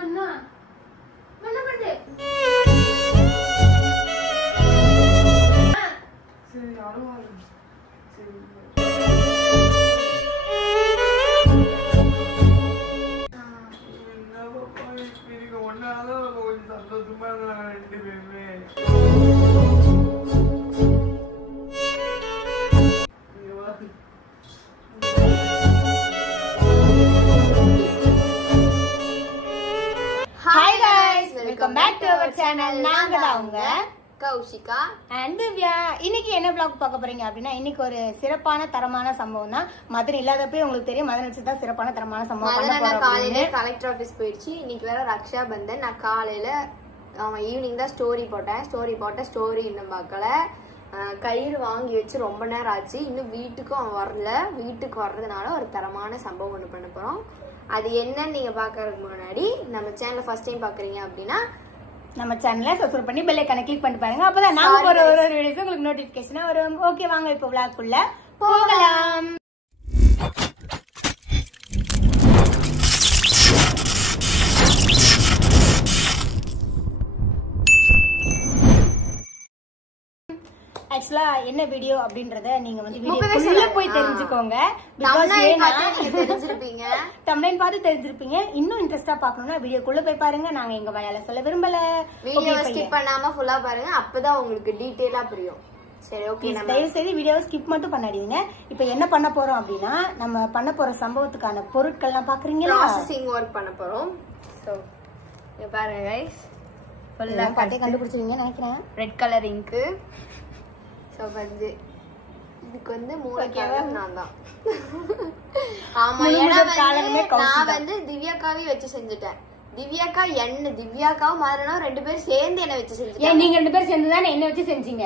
மண்ணா மண்ணா பண்ணு சரி அழுவாத சரி என்ன பாப்பா நீங்க ஒன்னால கொஞ்சம் சந்தோஷமா இருந்தாங்க ரெண்டு பேருமே Hi guys, welcome back to our channel. நாங்க தான் உங்க கௌஷிகா and திவ்யா. இன்னைக்கு என்ன vlog பார்க்க போறீங்க அப்படின்னா இன்னைக்கு ஒரு சிறப்பான தரமான சம்பவம் தான். மதுரை இல்லாதப்பே உங்களுக்கு தெரியும் மதுரை வச்சு தான் சிறப்பான தரமான சம்பவம் பண்ண போறோம். காலையில கலெக்டர் ஆபீஸ் போயிடுச்சு. இன்னைக்கு வேற ரக்ஷா பந்தன். நான் காலையில ஈவினிங் தான் ஸ்டோரி போட்டேன். ஸ்டோரி இன்னும் பார்க்கல. கயிறு வாங்கி வச்சு ரொம்ப நேரம் ஆச்சு. இன்னும் வீட்டுக்கும் அவன் வரல. வீட்டுக்கு வர்றதுனால ஒரு தரமான சம்பவம் ஒன்று பண்ண போறோம். அது என்னன்னு நீங்க பாக்குறதுக்கு முன்னாடி நம்ம சேனலை ஃபர்ஸ்ட் டைம் பாக்குறீங்க அப்படின்னா நம்ம சேனலை சப்ஸ்கிரைப் பண்ணி பெல் ஐகானை கிளிக் பண்ணி பாருங்க. அப்பதான் நாம ஒரு வீடியோஸ் உங்களுக்கு நோட்டிபிகேஷனா வரும். ஓகே வாங்க இப்போ vlog குள்ள போகலாம். ஆக்சுவலா என்ன வீடியோ அப்படின்றத நீங்க வந்து வீடியோக்குள்ள போய் தெரிஞ்சுக்கோங்க. தம்ப்லைன் பார்த்து தெரிஞ்சிருப்பீங்க. இன்னும் இன்ட்ரெஸ்டா பாக்கணும்னா வீடியோக்குள்ள போய் பாருங்க. நாங்க எங்க வாயால சொல்ல விரும்பல. வீடியோ ஸ்கிப் பண்ணாம ஃபுல்லா பாருங்க. அப்பதான் உங்களுக்கு டீடைலா புரியும். சரி ஓகே. தயவு செய்து வீடியோவை ஸ்கிப் மட்டும் பண்ணாதீங்க. இப்போ என்ன பண்ண போறோம் அப்படின்னா நம்ம பண்ண போற சம்பவத்துக்கான பொருட்கள்லாம் பாக்குறீங்களா? ப்ராசஸிங் ஒர்க் பண்ண போறோம். சோ இங்க பாருங்க गाइस. ஃபுல்லா கண்டுபிடிச்சிருவீங்கன்னு நினைக்கிறேன். Red colour ink. சோ வந்து இதுக்கு வந்து மூலக்காரணம் நான் தான். ஆமா நான் வந்து திவ்யாக்காவே வச்சு செஞ்சுட்டேன். திவ்யாக்காவும் மாறணும் ரெண்டு பேரும் சேர்ந்து என்ன வச்சு செஞ்சீங்க. நீங்க ரெண்டு பேரும் சேர்ந்து தானே என்ன வச்சு செஞ்சீங்க.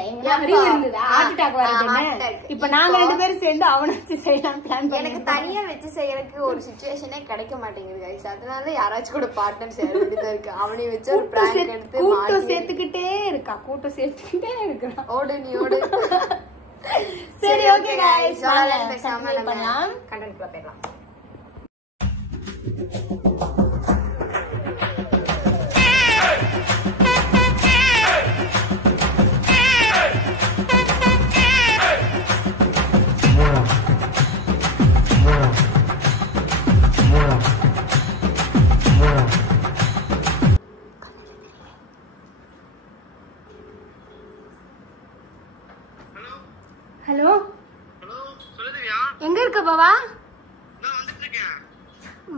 இப்ப நாங்க ரெண்டு பேரும் சேர்ந்து அவனை வச்சு செய்யலாம் பிளான். எனக்கு தனியா வச்சு செய்யறதுக்கு ஒரு சிச்சுவேஷனே கிடைக்க மாட்டேங்குது गाइस. அதனால யாராச்சும் கூட பார்ட்னர் சேர வேண்டியதா இருக்கு. அவனை வச்சு ஒரு பிராங்க் எடுத்து கூட்டம் சேர்த்துக்கிட்டே இருக்கா. ஓடு நீ ஓடு. சரி ஓகே गाइस பண்ணலாம். கண்டென்ட்ல போயிடலாம். ஹலோ எங்க இருக்க பாவா?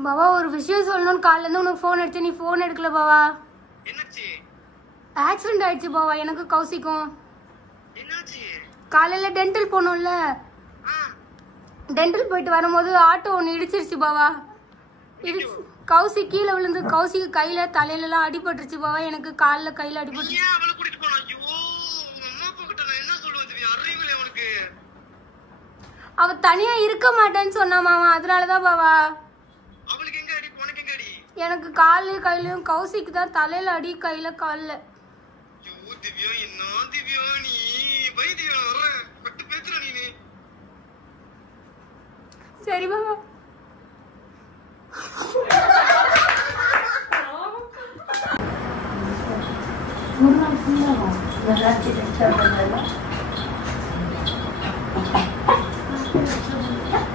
பாவா ஒரு விஷயம் சொல்லணும்னு காலைல இருந்து உனக்கு போன் அடிச்சு நீ போன் எடுக்கல பாவா. ஆக்சிடென்ட் ஆயிடுச்சு பாவா எனக்கு கௌசிக்கும். காலையில டென்டல் போனோம்ல, டென்டல் போயிட்டு வரும்போது ஆட்டோ ஒன்று இடிச்சிருச்சு பாவா. கௌசி கீழே விழுந்து கௌசிக்கு கையில தலையில எல்லாம் அடிபட்டுருச்சு பாவா. எனக்கு காலில் கையில அடிபட்டுருச்சு. அவ தனியா இருக்க மாட்டேன்னு சொன்னா மாமா. அதனாலதான் பாவா. எனக்கு காலு கையிலயும் கௌசிக்கு தான் தலையில அடி கையில கால்ல. சரி பாவா.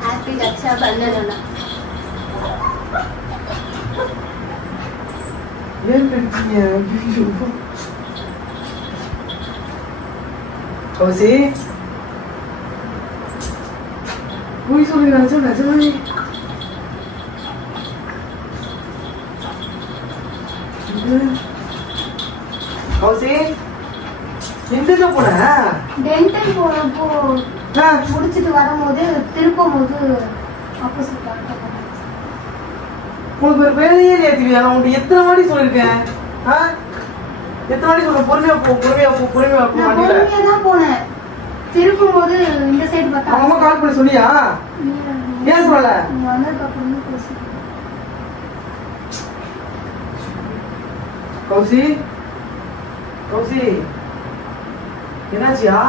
ஹாப்பி ரக்ஷா பந்தன். கௌசி போய் சொல்லுங்க நிஜமாவே கௌசி எங்க போன? டென்டல் போனப்போ முடிச்சிட்டு வரும்போது திருப்பும் போது ஆப்போசிட் உங்களுக்கு ஒரு வேலையே இல்லையா? நான் உங்களுக்கு எத்தனை வாட்டி சொல்லிருக்கேன். எத்தனை வாட்டி சொல்ல பொறுமையா தான் போனேன். திருப்பும் போது இந்த சைடு பார்த்தா அம்மா கால் பண்ணி சொன்னியா? ஏன் சொல்லல? கௌசி என்னாச்சியா?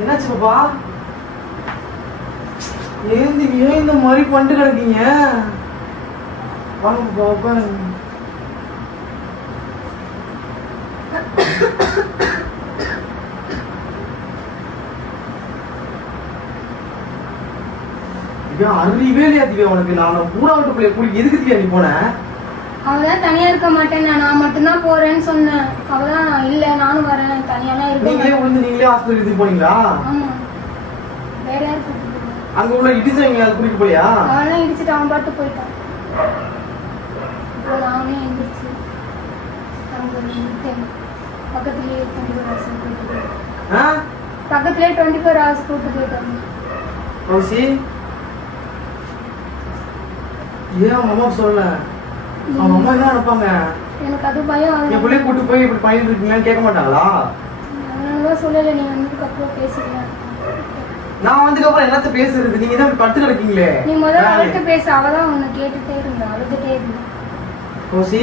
என்னாச்சு பாப்பா? ஏன் திவ்யா இந்த மாதிரி பண்ணிட்டு கிடக்கீங்க? வாங்க உட்காருங்க. அறிவே இல்லையா திவ்யா உனக்கு? நான் பூரா விட்டு பிள்ளைய கூடி எதுக்கு திவ்யா நீ போன? அவதான் தனியா இருக்க மாட்டேன், நான் மட்டும்தான் போறேன்னு சொன்னேன். அவதான் இல்ல நானும் வரேன், தனியாலாம் இருக்க. நீங்களே விழுந்து நீங்களே ஹாஸ்பிட்டல் எடுத்து போனீங்களா? ஆமா, வேற யாரு கூட்டிட்டு போனாங்க? அங்க உள்ள இடிச்சவங்க அதை கூட்டிட்டு போலியா? அவெல்லாம் இடிச்சுட்டு அவன் பாட்டு போயிட்டான். இப்போ நானே எந்திரிச்சு அங்க நிறுத்தேன். பக்கத்துலயே 24 hours கூட்டிட்டு போயிட்டான். பக்கத்துலயே 24 hours கூட்டிட்டு போயிட்டாங்க. ரோசி ஏன் அவங்க அம்மா சொல்லல? அவங்க அம்மா என்ன நினைப்பாங்க? எனக்கு அது பயம். என் பிள்ளைய கூட்டு போய் இப்படி பண்ணிட்டு இருக்கீங்கன்னு கேட்க மாட்டாங்களா? அதனாலதான் சொல்லல, நீ வந்ததுக்கு அப்புறம் பேசிக்கலாம். நான் வந்ததுக்கு அப்புறம் என்னத்த பேசுறது? நீங்க தான் படுத்து கிடக்கீங்களே. நீ முதல்ல அவள்கிட்ட பேச. அவதான் உன்னை கேட்டுட்டே இருந்தா, அழுதுட்டே இருந்தா. ரோசி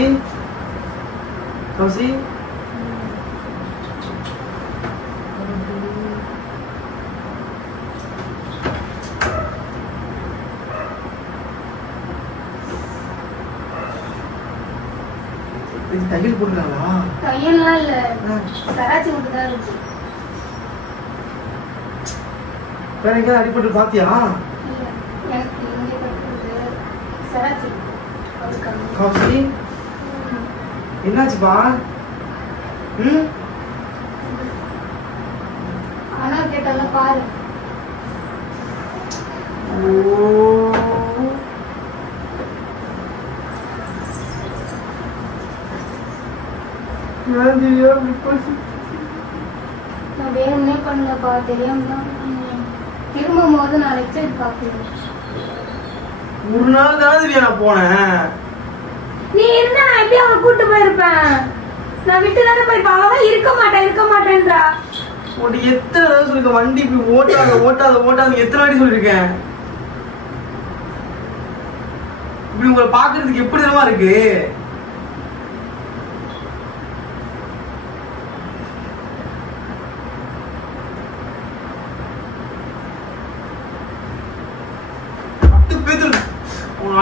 ரோசி தையல் போட்டுருக்காங்களா? தையல்லாம் இல்ல, சராச்சி மட்டும்தான் இருக்கு. வேற எங்கேயாவது அடிபட்டு பாத்தியா? இல்ல, எனக்கு இங்கே பட்டுறது சராச்சி. கௌசி என்னாச்சுப்பா? ஆனா கேட்டாலும் பாரு. நான் வேணும்னே பண்ணலப்பா, தெரியாம தான். திரும்பும் போது நான் லெக்சர் பாக்குறேன். ஒரு நாள் தான் நான் போனேன். நீ இருந்தா நான் எப்படி அவனை கூட்டு போயிருப்பேன்? நான் விட்டு தானே போயிருப்பேன். அவன் இருக்க மாட்டேன்றா. உன்னை எத்தனை தடவை சொல்லிருக்கேன் வண்டி இப்படி ஓட்டாத எத்தனை வாட்டி சொல்லிருக்கேன். இப்படி உங்களை பாக்குறதுக்கு எப்படி தரமா இருக்கு?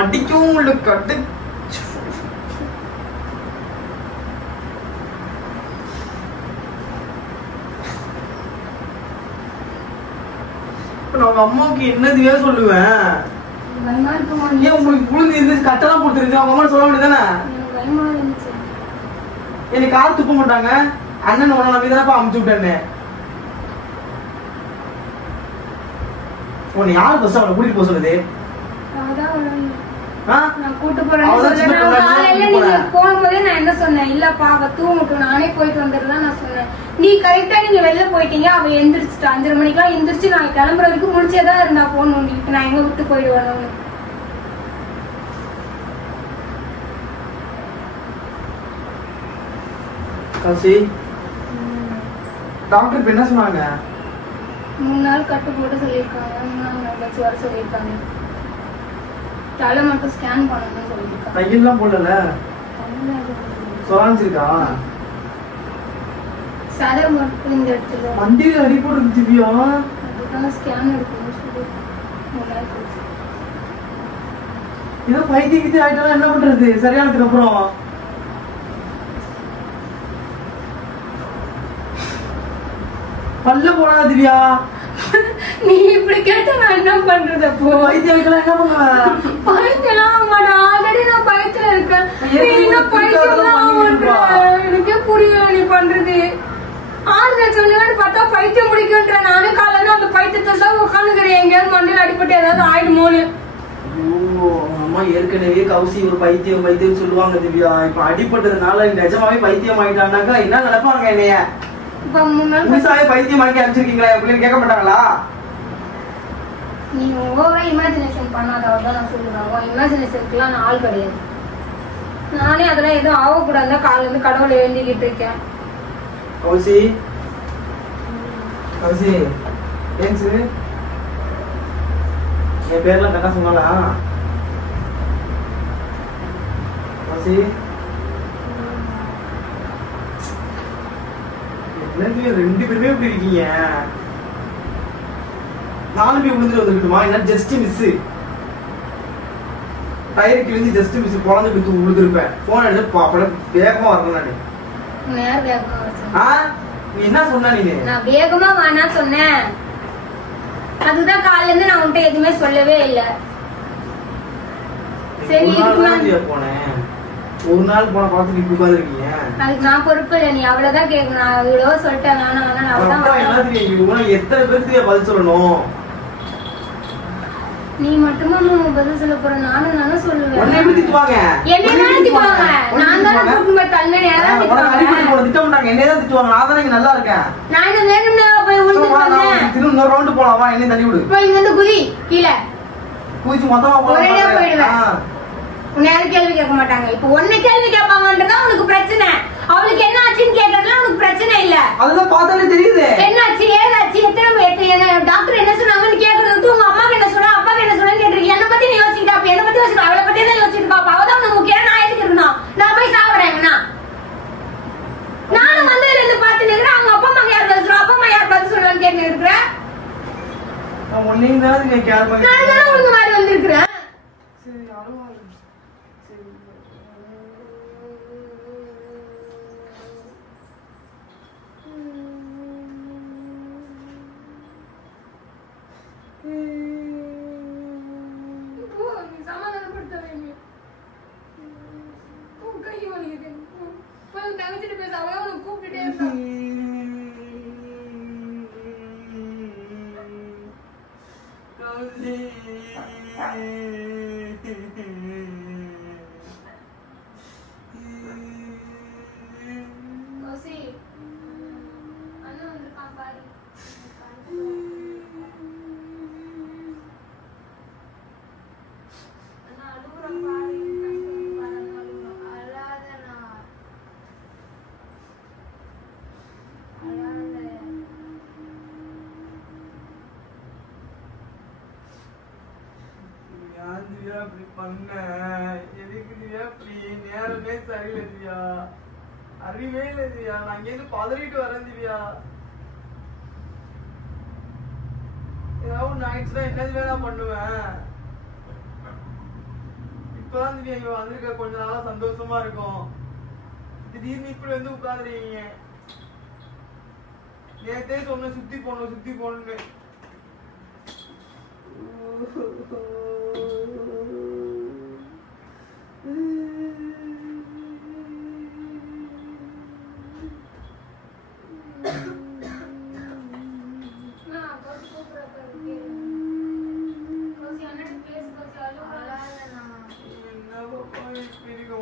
அடிக்கவும் உள்ள கட்டு அவங்க அம்மாவுக்கு என்னதுவே சொல்லுவேன். ஏன் உங்களுக்கு புழுந்து இருந்துச்சு கட்டெல்லாம் கொடுத்துருக்கு? அவங்க அம்மா சொல்ல வேண்டியதானே? எனக்கு கார் துப்ப மாட்டாங்க. அண்ணன் உன நம்பி தானப்பா அமுச்சு விட்டேன்னு. உன்னை யாரு பஸ் அவனை கூட்டிட்டு போக சொல்லுது? நான் கூட்டு போகும்போதே நான் என்ன சொன்னேன்? இல்லப்பா அவ தூங்கட்டும், நானே போயிட்டு வந்துடுதான் நான் சொன்னேன். நீ கரெக்டா நீங்க வெளில போயிட்டீங்க. அவ எந்திரிச்சிட்டா 5:30 மணிக்கெல்லாம் எந்திரிச்சு நான் கிளம்புற வரைக்கும் முடிச்சேதான் இருந்தா போன் நோண்டிட்டு நான் எங்க விட்டு போயிடுவேன். டாக்டர் என்ன சொன்னாங்க? 3 நாள் கட்டு போட்டு சொல்லியிருக்காங்க. 3 நாள் கழிச்சு வர சொல்லியிருக்காங்க. தலை மட்டும் ஸ்கேன் பண்ணணும்னு சொல்லியிருக்காங்க. தையல்லாம் போடல? சொராஞ்சிருக்கா? சதர் மட்டும் இந்த இடத்துல வண்டியில அடிபட்டு திவ்யா. அதுக்காக ஸ்கேன் எடுக்கணும்னு சொல்லி 3 நாள் கழிச்சு. ஏதோ பைத்தியம் ஆயிட்டாலும் என்ன பண்றது? சரியானதுக்கு அப்புறம் பல்ல போனா திவ்யா. நீ இப்படி கேட்ட நான் என்ன பண்றது? அப்போ பைத்தியம் ஆயிட்டா என்ன பண்ணுவேன்? பைத்தியம் ஆல்ரெடி நான் பயத்துல இருக்கேன். எனக்கே புரியல நீ பண்றது. ஆறுதல் சொல்லுன்னு பார்த்தா பைத்தியம் முடிக்குன்ற. நானும் காலையில அந்த பைத்தியத்தை தான் உட்காந்துக்கிறேன். எங்கேயாவது மண்ணில் அடிப்பட்டு ஏதாவது ஆயிடுமோன்னு. அம்மா ஏற்கனவே கௌசி ஒரு பைத்தியம் சொல்லுவாங்க திவ்யா. இப்ப அடிப்பட்டதுனால நிஜமாவே பைத்தியம் ஆயிட்டான்னாக்கா என்ன நினைப்பாங்க? என்னைய பைத்தியம் ஆக்கி அனுப்பிச்சிருக்கீங்களா? அப்படின்னு கேட்க மாட்டாங்களா? நீ ஓவரா இமேஜினேஷன் பண்ணாதவதான் நான் சொல்லுவேன். இமேஜினேஷனுக்குலாம் நான் ஆள் கிடையாது. நானே அதெல்லாம் எதுவும் ஆகக்கூடாதுதான் காலைல இருந்து கடவுளை எழுந்திக்கிட்டு இருக்கேன். கௌசி கௌசி ஏன் என் பேர்லாம் கரெக்டா சொன்னாலா? கௌசி ரெண்டு பேருமே எப்படி இருக்கீங்க? நானும் போய் விழுந்துட்டு வந்துருக்கட்டுமா? என்ன ஜஸ்ட் மிஸ், டயர் கிழிஞ்சு ஜஸ்ட் மிஸ், குழந்தை விட்டு விழுந்துருப்பேன். போன் எடுத்து அப்படியே வேகமா வரணும். நீ என்ன சொன்ன? நான் வேகமா வானா சொன்னேன். அதுதான் காலையில இருந்து நான் உன்கிட்ட எதுவுமே சொல்லவே இல்லை. சரி போனேன், ஒரு நாள் போன பார்த்து இப்படி உட்காந்துருக்கீங்க. அதுக்கு நான் பொறுப்பு இல்லை, நீ அவ்வளவுதான் கேட்கணும். நான் இவ்வளவு சொல்லிட்டேன். எத்தனை பேருக்கு பதில் சொல்லணும்? நீ மட்டுமா பதில் சொல்ல போற? நானும் சொல்லுவேன். என்ன திட்டுவாங்க? என்னைதான் திட்டுவாங்க. நான் தான் குடும்ப தலைமை. என்னதான் திட்டுவாங்க? நான் தானே நல்லா இருக்கேன். நான் என்ன வேணும்னா போய் இன்னொரு ரவுண்டு போலாமா? என்ன தள்ளி விடு. போய் இங்க வந்து குதி, கீழே குதிச்சு மொத்தமா போயிடுவேன். உன்னை யாரும் கேள்வி கேட்க மாட்டாங்க. இப்ப ஒன்னு கேள்வி கேட்பாங்கன்றதா உனக்கு பிரச்சனை. அவளுக்கு என்ன ஆச்சுன்னு கேட்கறதுல உனக்கு பிரச்சனை இல்ல. அதுதான் பார்த்தாலே தெரியுது. என்னாச்சு, ஏதாச்சு, எத்தனை டாக்டர் என்ன சொன்னாங்கன்னு கேட்கறது உங்க அம்மாக்கு என்ன சொன்னா, அப்பாக்கு என்ன சொன்னான்னு கேட்டிருக்கீங்க. என்ன பத்தி நீ யோசிக்கிட்டா? அப்ப என்ன பத்தி யோசிக்கா? அவளை பத்தி தான் யோசிச்சுட்டு பாப்பா. அவதான் உனக்கு முக்கியம். நான் எதுக்கு இருக்கணும்? நான் போய் சாப்பிடுறேங்கண்ணா. நானும் வந்து இருந்து பார்த்து நிற்கிறேன். அவங்க அப்பா அம்மா யார் பதில் சொல்றா, அப்பா அம்மா யார் பதில் சொல்றான்னு கேட்டு இருக்கிறேன். நான் தானே உங்க மாதிரி வந்திருக்கிறேன். அப்படி பண்ண எதுக்கு திவ்யா? அப்படி நேரமே சரியில்லை திவ்யா, அறிவே இல்லை திவ்யா. நான் இங்கேருந்து பதறிட்டு வரேன் திவ்யா. ஏதாவது ஆயிடுச்சுன்னா என்னது வேணா பண்ணுவேன். இப்பதான் திவ்யா இங்க வந்திருக்க, கொஞ்ச நாளா சந்தோஷமா இருக்கும். திடீர்னு இப்படி வந்து உட்காந்துருக்கீங்க. நேத்தே சொன்ன சுத்தி போகணும் சுத்தி போகணும்னு.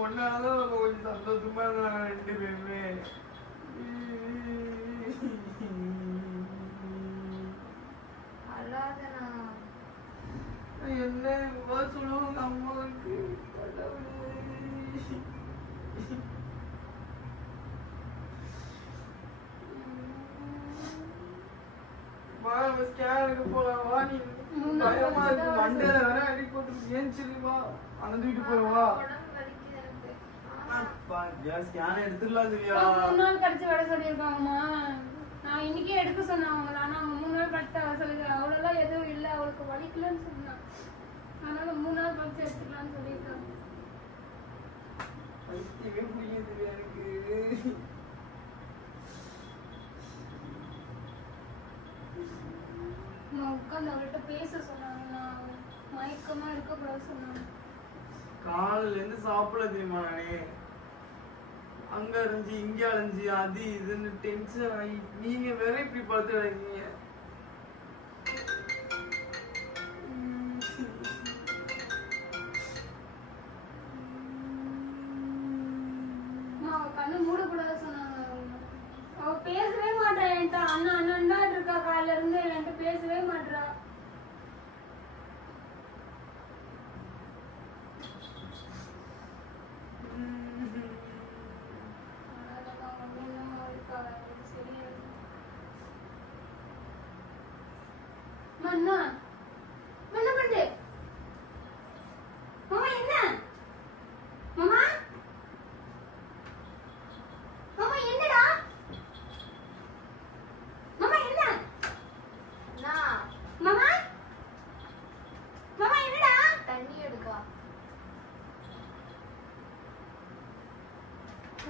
ஒன்னாலும் கொஞ்சம் சந்தோஷமா இருந்தாங்க ரெண்டு பேருமே. என்ன சொல்லுவாங்க அம்மாவுக்கு? ஸ்கேனுக்கு போலாம் வா. நீ பயமா இருக்கு, மண்டையில வேற அடி போட்டு ஏன் சொல்லுவா, அனந்துட்டு போவா. ஸ்கேன் எடுத்துடலாம் திவ்யா. 3 நாள் கழிச்சு வர சொல்லியிருக்காங்கம்மா. நான் இன்னைக்கே எடுக்க சொன்னாங்க. ஆனா அவங்க 3 நாள் கழிச்சு வர சொல்லுங்க. அவ்வளவுதான் எதுவும் இல்லை, அவளுக்கு வலிக்கலன்னு சொன்னான். அதனால 3 நாள் கழிச்சு எடுத்துக்கலாம்னு சொல்லியிருக்காங்க. புரியுது எனக்கு. நான் உட்காந்து அவர்கிட்ட பேச சொன்னாங்க. நான் மயக்கமா இருக்கக்கூடாது சொன்னாங்க. காலையில இருந்து சாப்பிடல தெரியுமா? நானே அங்க அலைஞ்சு இங்க அலைஞ்சு அது இதுன்னு டென்ஷன் ஆகி நீங்க வேற இப்படி பார்த்து அடைங்க. கண்ணு மூடக்கூடாது சொன்னாங்க. அவ பேசவே மாட்டா என்கிட்ட. அண்ணா அண்ணா இருக்கா, காலையில இருந்து என்கிட்ட பேசவே மாட்டா.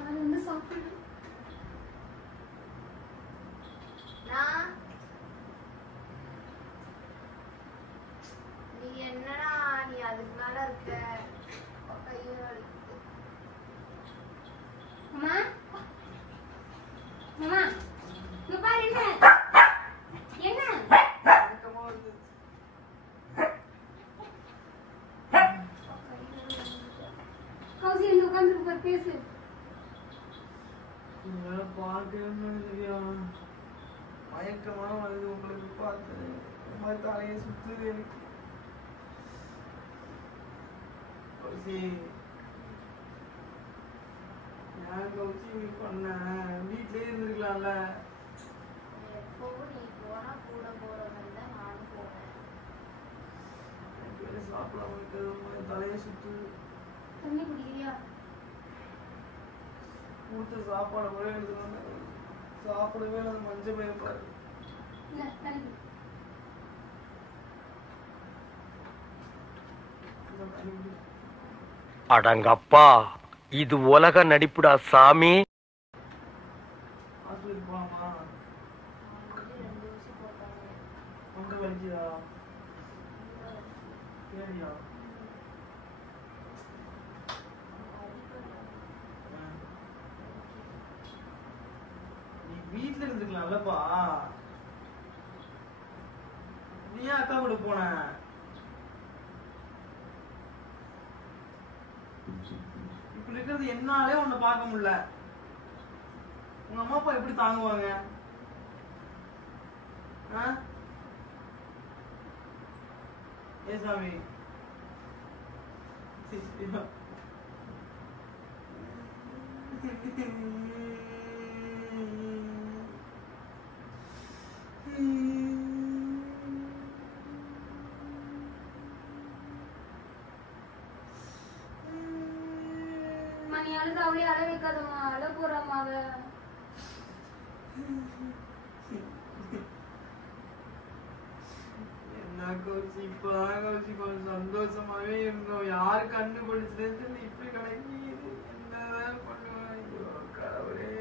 வந்து சாப்பிடு. நீ என்னடா நீ அதுக்கு மேல இருக்க. அம்மா அம்மா இங்க பாரு என்ன என்ன கௌசி என்ன உட்கார்ந்து பாரு பேசு. மயக்கமா வருது உங்களுக்கு பார்த்து. தலையை சுத்துது எனக்கு. கௌசி ஏன் கௌசி நீ பண்ண? வீட்லயே இருந்திருக்கலாம்ல. எப்பவும் நீ போனா கூட போறவங்க தான் நானும் போவேன். சாப்பிடாம இருக்கிறது தலையை சுத்துது. தண்ணி குடிக்கிறியா? ஊத்த சாப்பாடு கூட எடுத்துக்கணும். சாப்பிடவே அந்த மஞ்சள் பயிர் பாரு. இல்ல தண்ணி அடங்கப்பா, இது உலக நடிப்புடா சாமி. ஹாஸ்பிட்டல் போலாமா? அங்க வலிக்குதா? சரியா? நீ வீட்டுல இருந்துக்கலாம்லப்பா. நீ ஏன் அக்கா கூட போன? இப்படி இருக்கிறது என்னாலே உன்னை பார்க்க முடியல. உங்க அம்மா அப்பா எப்படி தாங்குவாங்க? ஏ சாமி, மணி அழுது அவளே அழ வைக்காதம்மா. அழ போறாமா அவ. என்ன கௌசி, இப்பதான் கௌசி கொஞ்சம் சந்தோஷமாவே இருந்தோம். யாரு கண்டுபிடிச்சதுன்னு இப்படி கிடைக்கிது. என்னதான் பண்ணுவேன்? ஐயோ கடவுளே,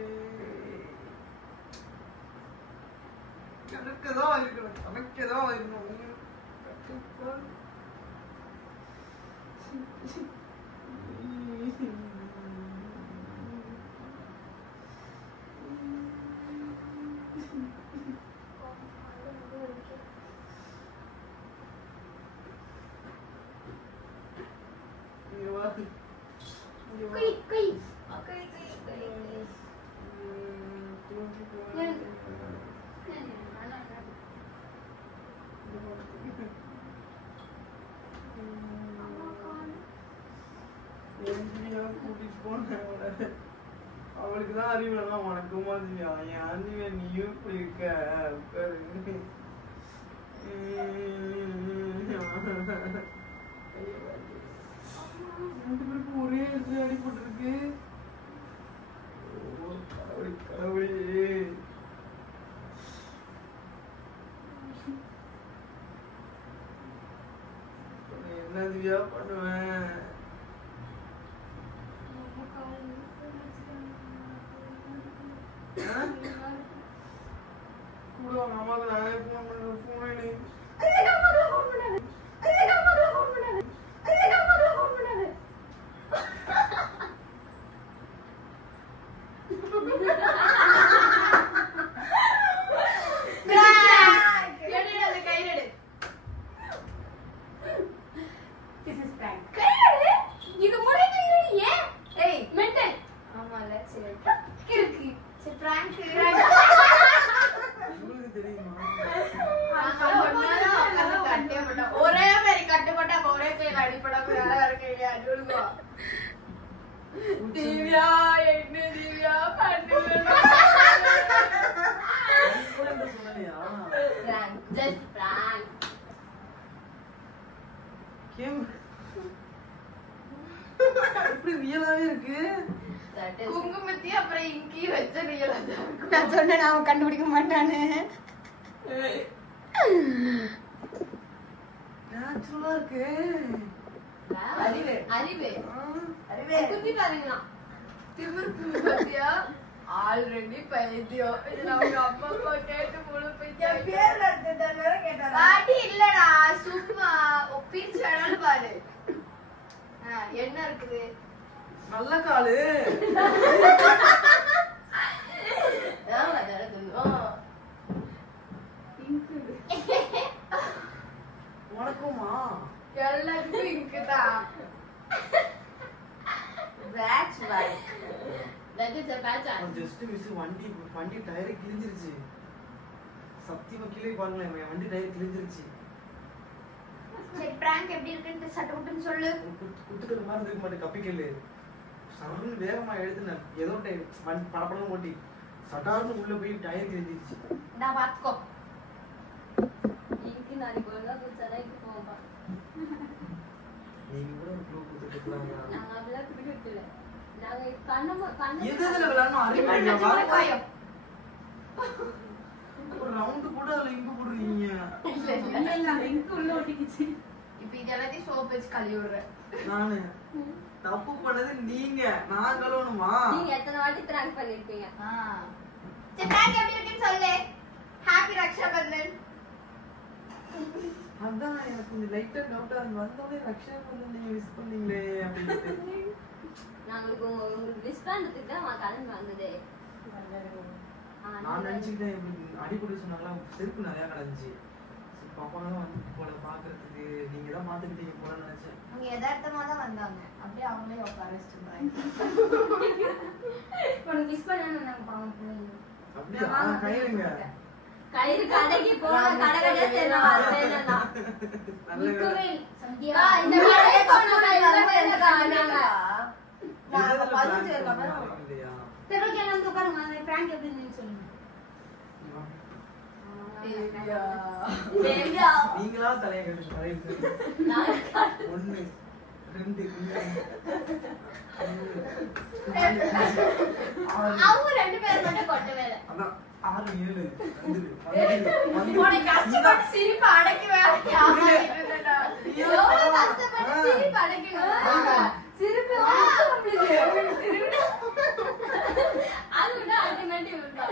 எனக்குதான் இருக்கணும், எனக்குதான் இருக்கணும். கை கை கூட்டிட்டு போனேன். அவளுக்குதான் அறிவுலாம் உனக்குமா தெரியா? என் நீயும் இப்படி இருக்க. ரெண்டு பேருக்கும் ஒரே இடத்துல அடிபட்டு இருக்கு. கடவுளே, என்ன திவ்யா பண்ணுவேன்? கூட உங்க அம்மாவுக்கு நானே போன் பண்ணுறேன். போனே ஒரே மாதிரி கட்டுப்பட்டா ஒரே பேர் அடிப்படாம திவ்யா என்ன திவ்யா பண்ணுவேன். எப்படி ரியலாவே இருக்கு? குங்குமத்தி அப்புறம் இங்கி வச்ச ரியலா தான் இருக்கு. நான் சொன்னேன் அவன் கண்டுபிடிக்க மாட்டானு. நேச்சுரலா இருக்கு. அறிவு அறிவு அறிவு குத்தி பாருங்களா. திமிரு பத்தியா ஆல்ரெடி பைத்தியம். இதுல அவங்க அப்பா அப்பா கேட்டு முழு பைத்தியம். பேர்ல எடுத்துட்டாங்க வேற கேட்டாங்க. பாட்டி இல்லடா சும்மா பிரிச்சு வேணாலும் பாரு. என்ன இருக்குது? நல்ல காலு. உனக்குமா? எல்லாருக்கும் இருக்குதான். That's right. That is a bad chance. Just miss வண்டி டயர் கிழிஞ்சிருச்சு. சத்தியமா கீழே பாருங்களேன், என் வண்டி டயர் கிழிஞ்சிருச்சு. சரி பிராங்க் எப்படி இருக்குன்னு சட்டவுட்டுன்னு சொல்லு. குத்துக்கிற மாதிரி இருக்க மாட்டேன் கப்பிக்கல்லு. சரன்னு வேகமா எழுதுனேன். ஏதோ படப்படம் ஓட்டி சட்டார்னு உள்ள போய் டயர் கிழிஞ்சிருச்சு. நான் பாத்துக்கோ. இங்க நாளைக்கு ஒழுங்கா குச்சரைக்கு போவா. நீங்க கூட ஒரு க்ளூ கொடுத்துட்டீங்களா? நாங்க அப்படியே குடிக்கல. நாங்க கண்ணமா எதுல விளையாடணும் அறிவிக்கலாமா? பயம். ஒரு ரவுண்ட் கூட அதுல இங்க போடுறீங்க. இல்ல இங்க உள்ள ஒட்டிக்கிச்சு. இப்போ இது எல்லாத்தையும் சோப் வச்சு கழுவி விடுறேன். நானு தப்பு பண்ணது நீங்க, நான் கழுவணுமா? நீங்க எத்தனை வாட்டி பிராங்க் பண்ணிருப்பீங்க? சரி பிராங்க் எப்படி இருக்குன்னு சொல்லு. ஹாப்பி ரக்ஷா பந்தன். அதான் எனக்கு கொஞ்சம் லைட்டா டவுட்டா இருந்து வந்தோடனே ரக்ஷா பந்தன் நீங்க மிஸ் பண்ணீங்களே அப்படின்னு. நாங்க உங்களுக்கு மிஸ் பண்றதுக்கு தான் கலந்து வந்ததே. நான் நினைச்சுக்கிட்டேன் இப்படி அடிப்படை சொன்னாங்களா, செருப்பு நிறைய கிடந்துச்சு. பாப்பாங்களும் வந்து போல பாக்குறதுக்கு நீங்க தான் பாத்துக்கிட்டீங்க போல நினைச்சேன். அவங்க யதார்த்தமா தான் வந்தாங்க. அப்படியே அவங்களே உட்கார வச்சுட்டாங்க. உனக்கு மிஸ் பண்ணனும் நாங்க பாவம் போறோம். அப்படியே கையிலங்க கயிறு கடைக்கு போனா கடை கடையா தேடலாம். நிக்கவே சந்தியா இந்த கடையே போனா இந்த கடையில காணாங்க. நான் பதினஞ்சு இருக்காம இல்லையா? சரி ஓகே நம்ம உட்காருங்க. அந்த பிராங்க் எப்படி இருந்துன்னு சொல்லுங்க. தேவியா நீங்களா தலைய கட்டு தலையிட்டு ஒண்ணு ரெண்டு அவங்க ரெண்டு பேரும் மட்டும் கொட்ட வேலை. அதான் 6 7 உனக்கு கஷ்டப்பட்டு சிரிப்பு அடக்கி வேற யாரும் இருந்தடா. எவ்வளவு கஷ்டப்பட்டு சிரிப்பு அடக்கணும். சிரிப்பு அதுதான் அல்டிமேட்டிவ் இருக்கா.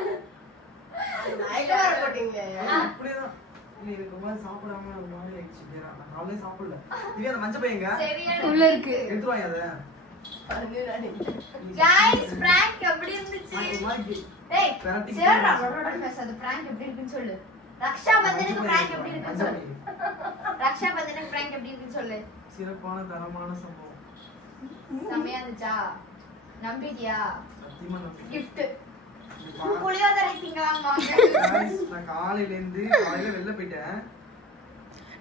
நைட் வர போட்டீங்க. அப்படியேதான். நீ இதுக்கு மாதிரி சாப்பிடாம ஒரு மாதிரி ஆயிடுச்சு. நான் காலையில சாப்பிடல. இது அந்த மஞ்சள் பையங்க சரியான உள்ள இருக்கு. எடுத்து வாங்க அத. गाइस prank எப்படி இருந்துச்சு? ஒரு மாதிரி டேய் சேரா பரோட பேசாத. prank எப்படி இருக்குன்னு சொல்லு. ரக்ஷா பந்தனுக்கு prank எப்படி இருக்குன்னு சொல்லு. ரக்ஷா பந்தனுக்கு prank எப்படி இருக்குன்னு சொல்லு. சிறப்பான தரமான சம்பவம். செமையா இருந்துச்சா? நம்பிட்டியா? சத்தியமா நம்பி. gift புளியோதரை திங்கலாமா? நான் காலையில வெளில போயிட்டேன்.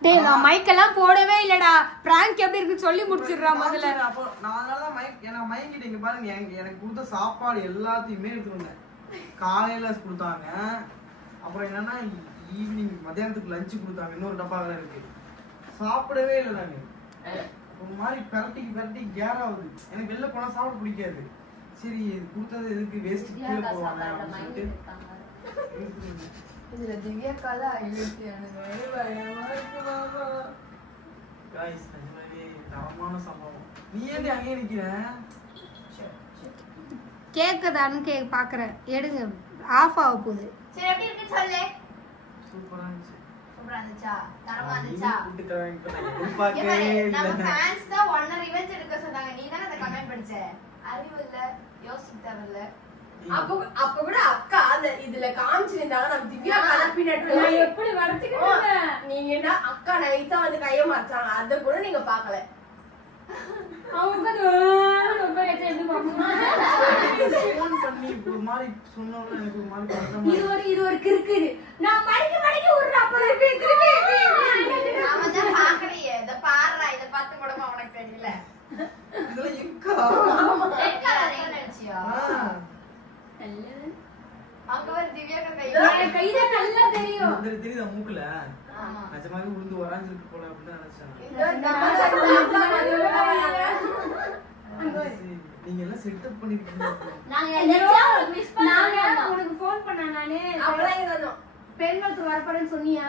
டேய் நான் மைக் எல்லாம் போடவே இல்லடா. பிராங்க் எப்படி இருக்குன்னு சொல்லி முடிச்சிடுறா முதல்ல. அப்போ நான் அதனாலதான் நான் மைக்கிட்ட இங்க பாருங்க, எனக்கு கொடுத்த சாப்பாடு எல்லாத்தையுமே எடுத்துட்டு வந்தேன். காலையில கொடுத்தாங்க, அப்புறம் என்னன்னா ஈவினிங் மத்தியானத்துக்கு லஞ்சு கொடுத்தாங்க. இன்னொரு டப்பாவில் இருக்கு. சாப்பிடவே இல்லை நாங்க. ஒரு மாதிரி பிரட்டி கேர் ஆகுது. எனக்கு வெளில போனா சாப்பிட பிடிக்காது. சரி கொடுத்தது எதுக்கு வேஸ்ட் கீழே போவாங்க அப்படின்னு சொல்லிட்டு இதுல திவ்யா காலா ஐலத்தி எனக்கு பயமா இருக்கு மாமா. गाइस நிஜமாவே தரமான சம்பவம். நீ ஏன் அங்கே நிக்கிற? கேக்குதான்னு பாக்குறேன். எடுங்க ஆஃப் ஆக போகுது. சரி எப்படி இருக்கு சொல்லு. சூப்பரா இருந்துச்சு. சூப்பரா இருந்துச்சா? தரமா இருந்துச்சா? நம்ம ஃபேன்ஸ் தான் ஒன்ன ரிவெஞ்ச் எடுக்க சொன்னாங்க. நீ தான அத கமெண்ட் படிச்ச. அறிவு இல்ல, யோசிக்க தேவையில்ல. அப்ப கூட அக்கா அந்த இதுல காமிச்சிருந்தாங்க. நம்ம திவ்யா கலப்பினட்டு நான் எப்படி வரைச்சுக்கிட்டேன். நீங்க என்ன அக்கா நைஸா வந்து கைய மாச்சாங்க. அத கூட நீங்க பாக்கல. அவங்க ரொம்ப எச்சேந்து பாப்போமா. ஃபோன் பண்ணி ஒரு மாதிரி சொன்னோம்னா எனக்கு ஒரு மாதிரி கஷ்டமா இது ஒரு கிறுக்கு. நான் மடிக்க ஒரு அப்ப கிறுக்கு. அவன் தான் பாக்கலையே. இத பாருடா. இத பார்த்து கூட உனக்கு தெரியல. இதெல்லாம் எக்கா எக்கா நினைச்சியா? அங்க ஒரு திவ்யா கைதான் நல்லா தெரியும். தெரியுதா மூக்குல? ஆமா. நிஜமாவே உளுந்து வராஞ்சிருக்கு போல அப்படின்னு நினைச்சேன். நீங்க எல்லாம் செட்டப் பண்ணிருக்கீங்க. நாங்க எல்லாரும் மிஸ் நாங்க பண்ணாங்க. உனக்கு ஃபோன் பண்ண நானே. அவ்வளவு பெருங்கலத்தூர் வரப்போறேன்னு சொன்னியா?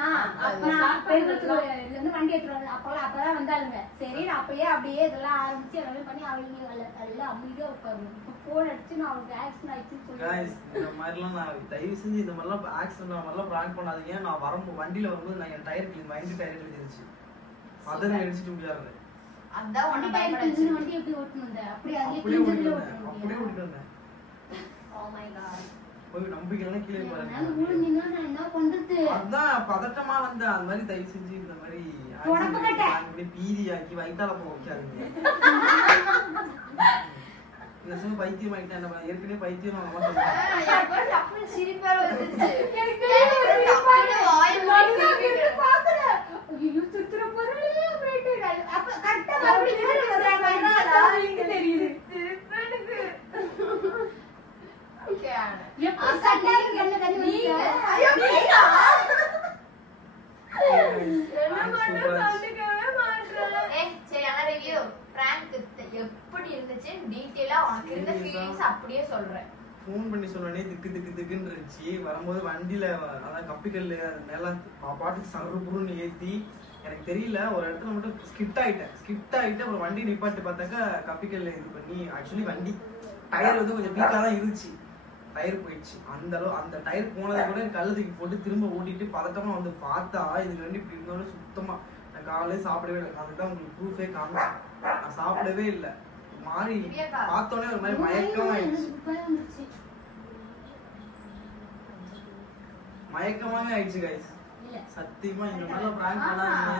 நான் பெருங்கலத்தூர்ல இருந்து வண்டி எடுத்துட்டு அப்பதான் வந்தாளுங்க. சரி அப்பயே அப்படியே இதெல்லாம் ஆரம்பிச்சு எல்லாமே பண்ணி அவங்க எல்லாம் அமைதியா உட்காருங்க. போன் அடிச்சு நான் அவங்களுக்கு ஆக்சிடென்ட் ஆயிடுச்சுன்னு சொல்லுவேன். இந்த மாதிரிலாம் நான் தயவு செஞ்சு இந்த மாதிரிலாம் ஆக்சிடென்ட் மாதிரிலாம் பிராங்க் பண்ணாதீங்க. நான் வரும்போது வண்டியில வரும்போது நான் என் டயர் கிளீன் வண்டி டயர் கிழிஞ்சிருச்சு. அதனை அடிச்சுட்டு முடியாது. அதான் வண்டி உன்னை டயர் கிழிஞ்சு வண்டி எப்படி ஓட்டணும் இந்த அப்படியே அப்படியே ஓட்டிட்டு வந்தேன். Oh my god. போய் நம்பிக்கைலாம் கீழே பாருங்க. ஊழுந்தீங்கன்னா நான் என்ன பண்றது? அதான் பதட்டமா வந்தேன். அது மாதிரி தயவு செஞ்சு இந்த மாதிரி பீதியாக்கி வயித்தால போக வைக்காதீங்க. இந்த சமயம் பைத்தியம் ஆயிட்டேன். ஏற்கனவே பைத்தியம் அப்படி சிரிப்பா வந்துச்சு. எப்படி இருந்துச்சு டீடைலா உனக்கு இருந்த ஃபீலிங்ஸ் அப்படியே சொல்றேன். ஃபோன் பண்ணி சொன்னனே திக்கு திக்கு திக்குன்னு இருந்துச்சு. வரும்போது வண்டியில அதான் கப்பிக்கல் மேல பாட்டுக்கு சருப்புருன்னு ஏத்தி எனக்கு தெரியல ஒரு இடத்துல மட்டும் ஸ்கிட் ஆயிட்டேன். அப்புறம் வண்டி நிப்பாட்டி பார்த்தாக்கா கப்பிக்கல் இது பண்ணி ஆக்சுவலி வண்டி டயர் வந்து கொஞ்சம் வீக்கா தான் இருந்துச்சு. டயர் போயிடுச்சு. அந்த டயர் போனதை கூட கழுதுக்கு போட்டு திரும்ப ஓட்டிட்டு பதட்டமா வந்து பார்த்தா இதுல ரெண்டு இப்படி இருந்தாலும் சுத்தமா நான் காலையில சாப்பிடவே இல்லை. அதுதான் உங்களுக்கு ப்ரூஃபே காமிச்சேன். நான் சாப்பிடவே இல்லை. மாறி பார்த்தோன்னே ஒரு மாதிரி மயக்கமாவே ஆயிடுச்சு கைஸ். சத்தியமா இந்த மாதிரி பிராங்க் பண்ணாதீங்க.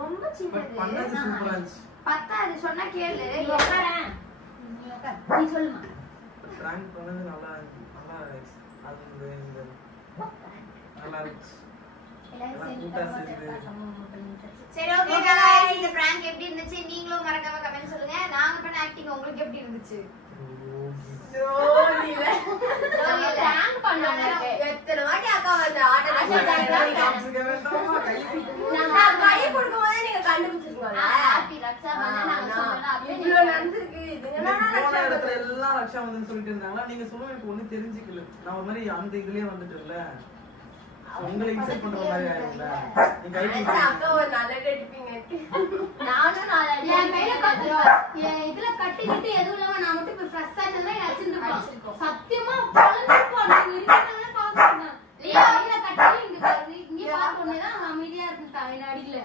ரொம்ப சின்னது பண்ணது சூப்பரா இருந்துச்சு. பத்தாது சொன்னா கேளு. நீ சொல்லுமா? பிராங்க் பண்ணது நல்லா இருந்துச்சு. அது நல்லா இருந்துச்சு. சரி ஓகே गाइस, இந்த பிராங்க் எப்படி இருந்துச்சு நீங்களும் மறக்காம கமெண்ட் சொல்லுங்க. நாங்க பண்ண ஆக்டிங் உங்களுக்கு எப்படி இருந்துச்சு? ரோலில பிராங்க் பண்ணாங்க. எத்தனை வாட்டி அக்கா வந்து ஆர்டர் நான் கை கொடுக்கும்போதே நீங்க கண்டுபிடிச்சிருக்கீங்க. ஹாப்பி ரக்ஷா பந்தன் நாங்க சொல்லலாம். அப்படியே இவ்வளவு நடந்துருக்கு. இதுனா ரக்ஷா பந்தன் எல்லாம் ரக்ஷா பந்தன் சொல்லிட்டு இருந்தாங்களா? நீங்க சொல்லுங்க எனக்கு ஒண்ணு தெரிஞ்சுக்கல. நான் ஒரு மாதிரி அந்த இதுலயே வந்துட்டேன்ல. உங்களை இன்சல்ட் பண்ற மாதிரி ஆயிடும்ல. நீங்க கை கொடுங்க. அக்கா ஒரு நல்ல கட்டிப்பீங்க. நானும் நாளைக்கு என் மேல பாத்துறா. இதுல கட்டிக்கிட்டு எதுவும் இல்லாம நான் மட்டும் இப்ப ஃப்ரெஷ்ஷா இருந்தா அடிச்சிருப்பேன். சத்தியமா பழந்துப்போம். நீங்க இருக்கறவங்க பாக்குறாங்க. லியா இங்க கட்டி இங்க பாரு. இங்க பாக்கோனே தான் அமைதியா இருந்தா என்ன அடியில.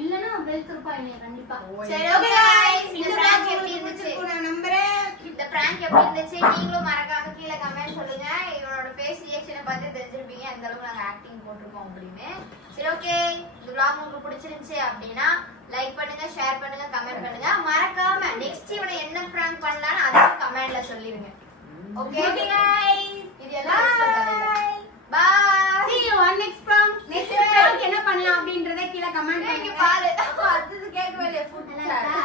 இல்லனா வெல்திருப்பா என்ன கண்டிப்பா. சரி ஓகே गाइस, இந்த பிராங்க் எப்படி இருந்துச்சு? நான் நம்புறேன். இந்த பிராங்க் எப்படி இருந்துச்சு நீங்களும் மறக்காம கீழ கமெண்ட் சொல்லுங்க. இவரோட ஃபேஸ் ரியாக்ஷனை பார்த்து தெரிஞ்சிருப்பீங்க அந்த அளவுக்கு நாங்க ஆக்டிங் போட்டுருக்கோம் அப்படின்னு. சரி ஓகே, இந்த vlog உங்களுக்கு பிடிச்சிருந்துச்சு அப்படினா லைக் பண்ணுங்க, ஷேர் பண்ணுங்க, கமெண்ட் பண்ணுங்க. மறக்காம நெக்ஸ்ட் இவனை என்ன பிராங்க் பண்ணலாம்னு அதையும் கமெண்ட்ல சொல்லிருங்க. ஓகே गाइस, இது எல்லாம் by. See you on next prank. Next prank என்ன பண்ணலாம் அப்படின்றதை கீழ கமெண்ட் பண்ணுங்க. பாரு அது கேட்கவே இல்லையா?